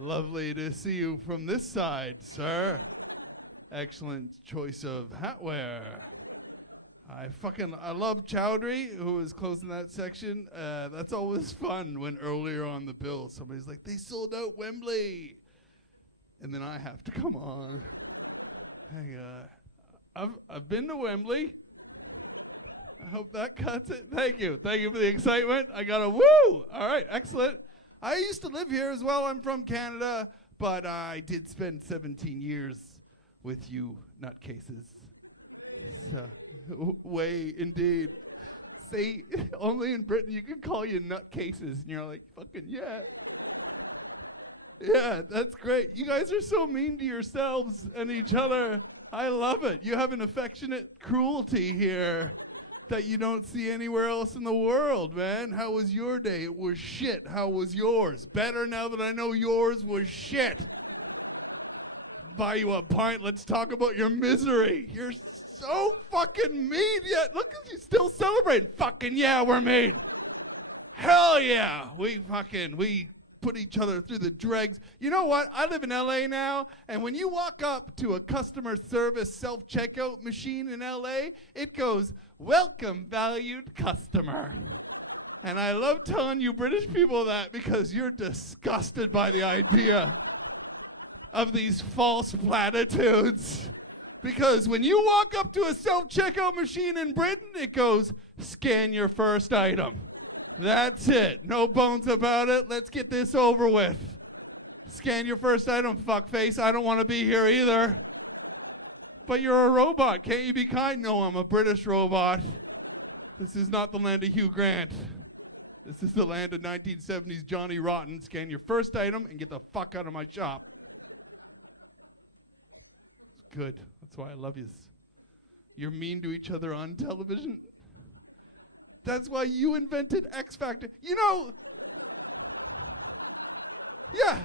Lovely to see you from this side, sir. Excellent choice of hatwear. I love Chowdhury, who is closing that section. That's always fun when earlier on the bill somebody's like, they sold out Wembley. And then I have to come on. Hey, I've been to Wembley. I hope that cuts it. Thank you. Thank you for the excitement. I got a woo. All right, excellent. I used to live here as well. I'm from Canada, but I did spend 17 years with you nutcases. So, way indeed. See, only in Britain you can call you nutcases, and you're like, fucking yeah. Yeah, that's great. You guys are so mean to yourselves and each other. I love it. You have an affectionate cruelty here that you don't see anywhere else in the world, man. How was your day? It was shit. How was yours? Better now that I know yours was shit. Buy you a pint. Let's talk about your misery. You're so fucking mean yet. Look at you still celebrating. Fucking yeah, we're mean. Hell yeah. We put each other through the dregs. You know what? I live in LA now, and when you walk up to a customer service self-checkout machine in LA, it goes, "Welcome, valued customer." And I love telling you British people that because you're disgusted by the idea of these false platitudes. Because when you walk up to a self-checkout machine in Britain, it goes, "Scan your first item." That's it. No bones about it. Let's get this over with. Scan your first item, fuckface. I don't want to be here either. But you're a robot. Can't you be kind? No, I'm a British robot. This is not the land of Hugh Grant. This is the land of 1970s Johnny Rotten. Scan your first item and get the fuck out of my shop. It's good. That's why I love you. You're mean to each other on television. That's why you invented X Factor. You know, yeah.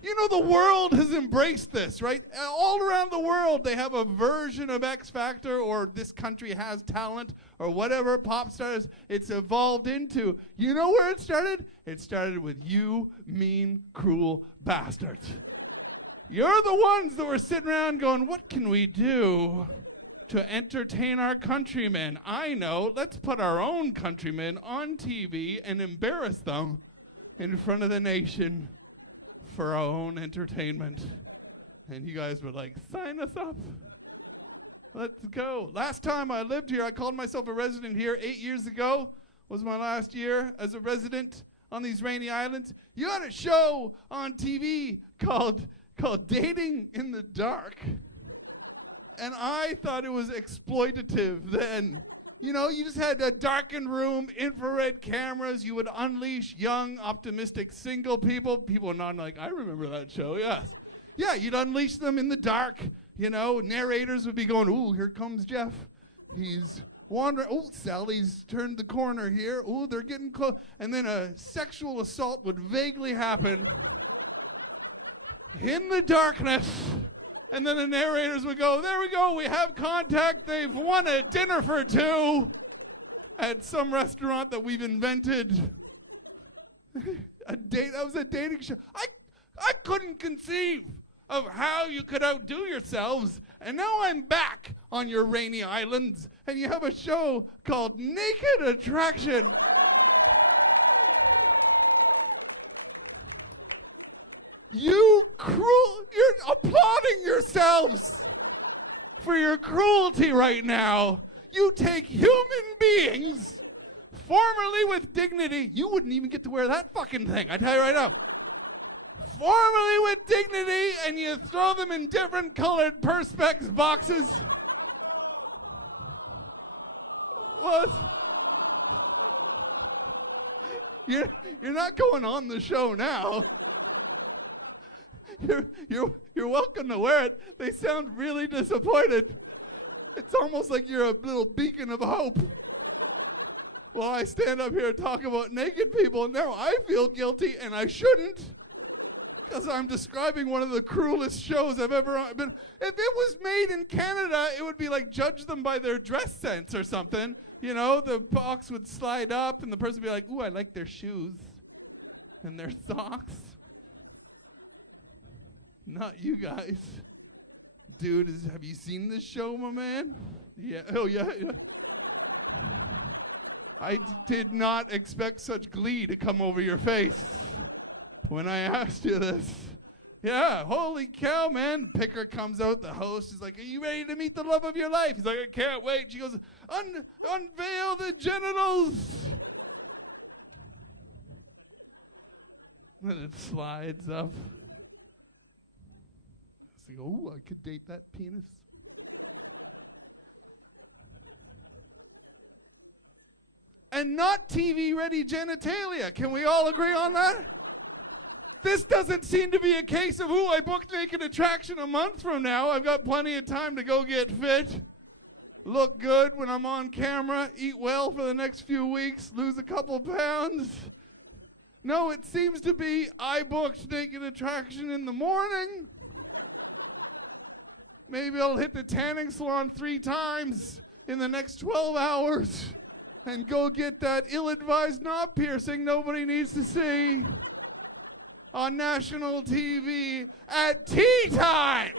You know, the world has embraced this, right? All around the world, they have a version of X Factor, or this country has talent, or whatever pop stars it's evolved into. You know where it started? It started with you mean, cruel bastards. You're the ones that were sitting around going, what can we do to entertain our countrymen? I know, let's put our own countrymen on TV and embarrass them in front of the nation for our own entertainment. And you guys were like, sign us up. Let's go. Last time I lived here, I called myself a resident here 8 years ago. Was my last year as a resident on these rainy islands. You had a show on TV called Dating in the Dark. And I thought it was exploitative then. You know, you just had a darkened room, infrared cameras. You would unleash young, optimistic, single people. People are nodding like, I remember that show, yes. Yeah, you'd unleash them in the dark. You know, narrators would be going, ooh, here comes Jeff. He's wandering. Oh, Sally's turned the corner here. Ooh, they're getting close. And then a sexual assault would vaguely happen in the darkness. And then the narrators would go, there we go, we have contact. They've won a dinner for two at some restaurant that we've invented. That was a dating show. I couldn't conceive of how you could outdo yourselves. And now I'm back on your rainy islands, and you have a show called Naked Attraction. You you're applauding yourselves for your cruelty right now. You take human beings, formerly with dignity. You wouldn't even get to wear that fucking thing, I tell you right now. Formerly with dignity, and you throw them in different colored Perspex boxes. What? You're not going on the show now. You're welcome to wear it. They sound really disappointed. It's almost like you're a little beacon of hope. Well, I stand up here and talk about naked people, and now I feel guilty, and I shouldn't, because I'm describing one of the cruelest shows I've ever been. If it was made in Canada, it would be like judge them by their dress sense or something. You know, the box would slide up, and the person would be like, ooh, I like their shoes and their socks. Not you guys. Dude, have you seen this show, my man? Yeah. Oh, yeah. I did not expect such glee to come over your face when I asked you this. Yeah, holy cow, man. Picker comes out, the host is like, are you ready to meet the love of your life? He's like, I can't wait. She goes, unveil the genitals. Then it slides up. It's like, oh, I could date that penis. And not TV-ready genitalia. Can we all agree on that? This doesn't seem to be a case of, ooh, I booked Naked Attraction a month from now. I've got plenty of time to go get fit, look good when I'm on camera, eat well for the next few weeks, lose a couple pounds. No, it seems to be, I booked Naked Attraction in the morning. Maybe I'll hit the tanning salon 3 times in the next 12 hours. And go get that ill-advised knob piercing nobody needs to see on national TV at tea time.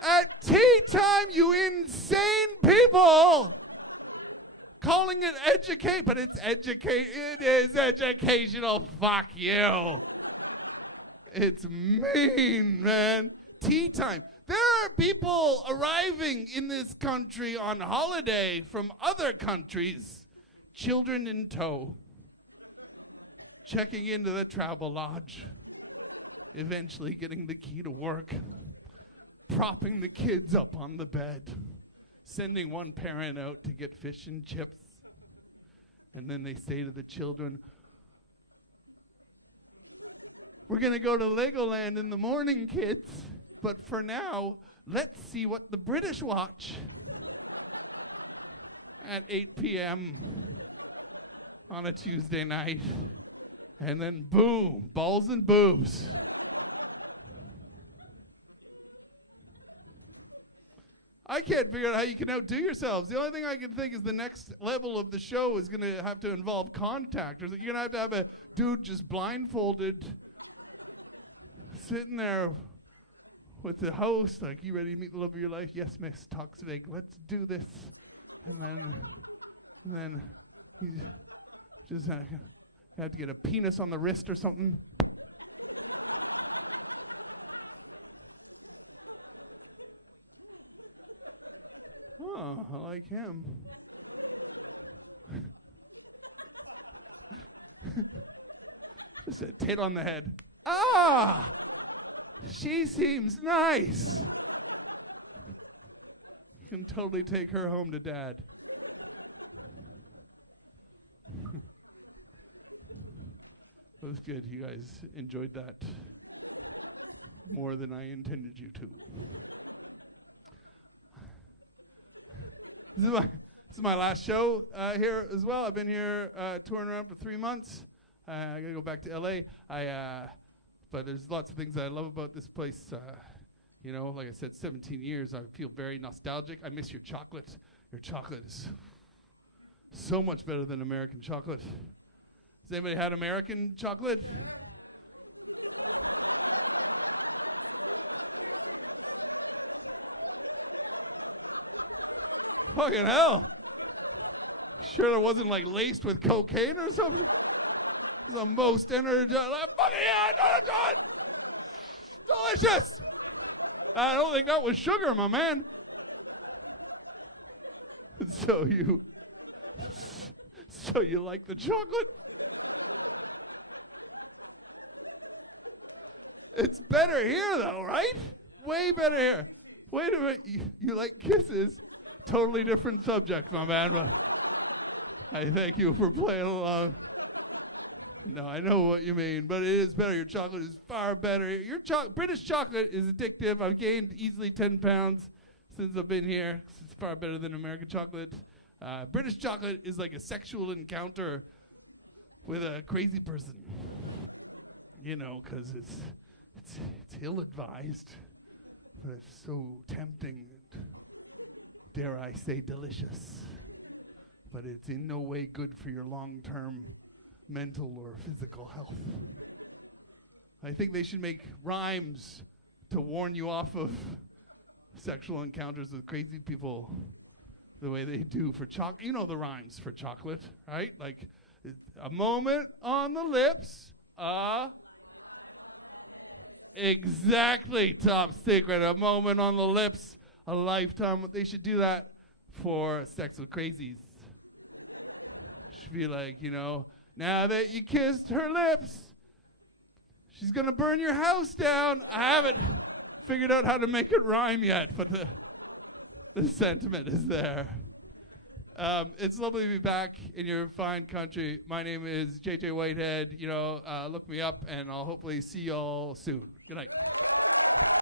At tea time, you insane people. Calling it educate, but it's educate. It is educational. Fuck you. It's mean, man. Tea time. There are people arriving in this country on holiday from other countries, children in tow, checking into the travel lodge, eventually getting the key to work, propping the kids up on the bed, sending one parent out to get fish and chips, and then they say to the children, we're going to go to Legoland in the morning, kids. But for now, let's see what the British watch at 8 p.m. on a Tuesday night. And then boom, balls and boobs. I can't figure out how you can outdo yourselves. The only thing I can think is the next level of the show is going to have to involve contact. Or you're going to have a dude just blindfolded, sitting there with the host, like, you ready to meet the love of your life? Yes, Miss Toxvig, let's do this. And then he's just have to get a penis on the wrist or something. Oh, I like him. Just a tit on the head. Ah! She seems nice. You can totally take her home to Dad. That was good. You guys enjoyed that more than I intended you to. This is my last show here as well. I've been here touring around for 3 months. I gotta go back to LA. But there's lots of things that I love about this place. You know, like I said, 17 years. I feel very nostalgic. I miss your chocolate. Your chocolate is so much better than American chocolate. Has anybody had American chocolate? Fucking hell. Sure there wasn't like laced with cocaine or something? The most energetic. Fucking yeah, delicious. I don't think that was sugar, my man. So you like the chocolate? It's better here, though, right? Way better here. Wait a minute. You like kisses? Totally different subject, my man. But I thank you for playing along. No, I know what you mean, but it is better. Your chocolate is far better. Your British chocolate is addictive. I've gained easily 10 pounds since I've been here. It's far better than American chocolate. British chocolate is like a sexual encounter with a crazy person. You know, because it's ill-advised, but it's so tempting and, dare I say, delicious. But it's in no way good for your long-term mental or physical health. I think they should make rhymes to warn you off of sexual encounters with crazy people the way they do for chocolate. You know the rhymes for chocolate, right? Like, a moment on the lips, exactly, top secret, a moment on the lips, a lifetime. They should do that for sex with crazies. Should be like, you know, now that you kissed her lips, she's gonna burn your house down. I haven't figured out how to make it rhyme yet, but the sentiment is there. It's lovely to be back in your fine country. My name is JJ Whitehead. You know, look me up, and I'll hopefully see y'all soon. Good night.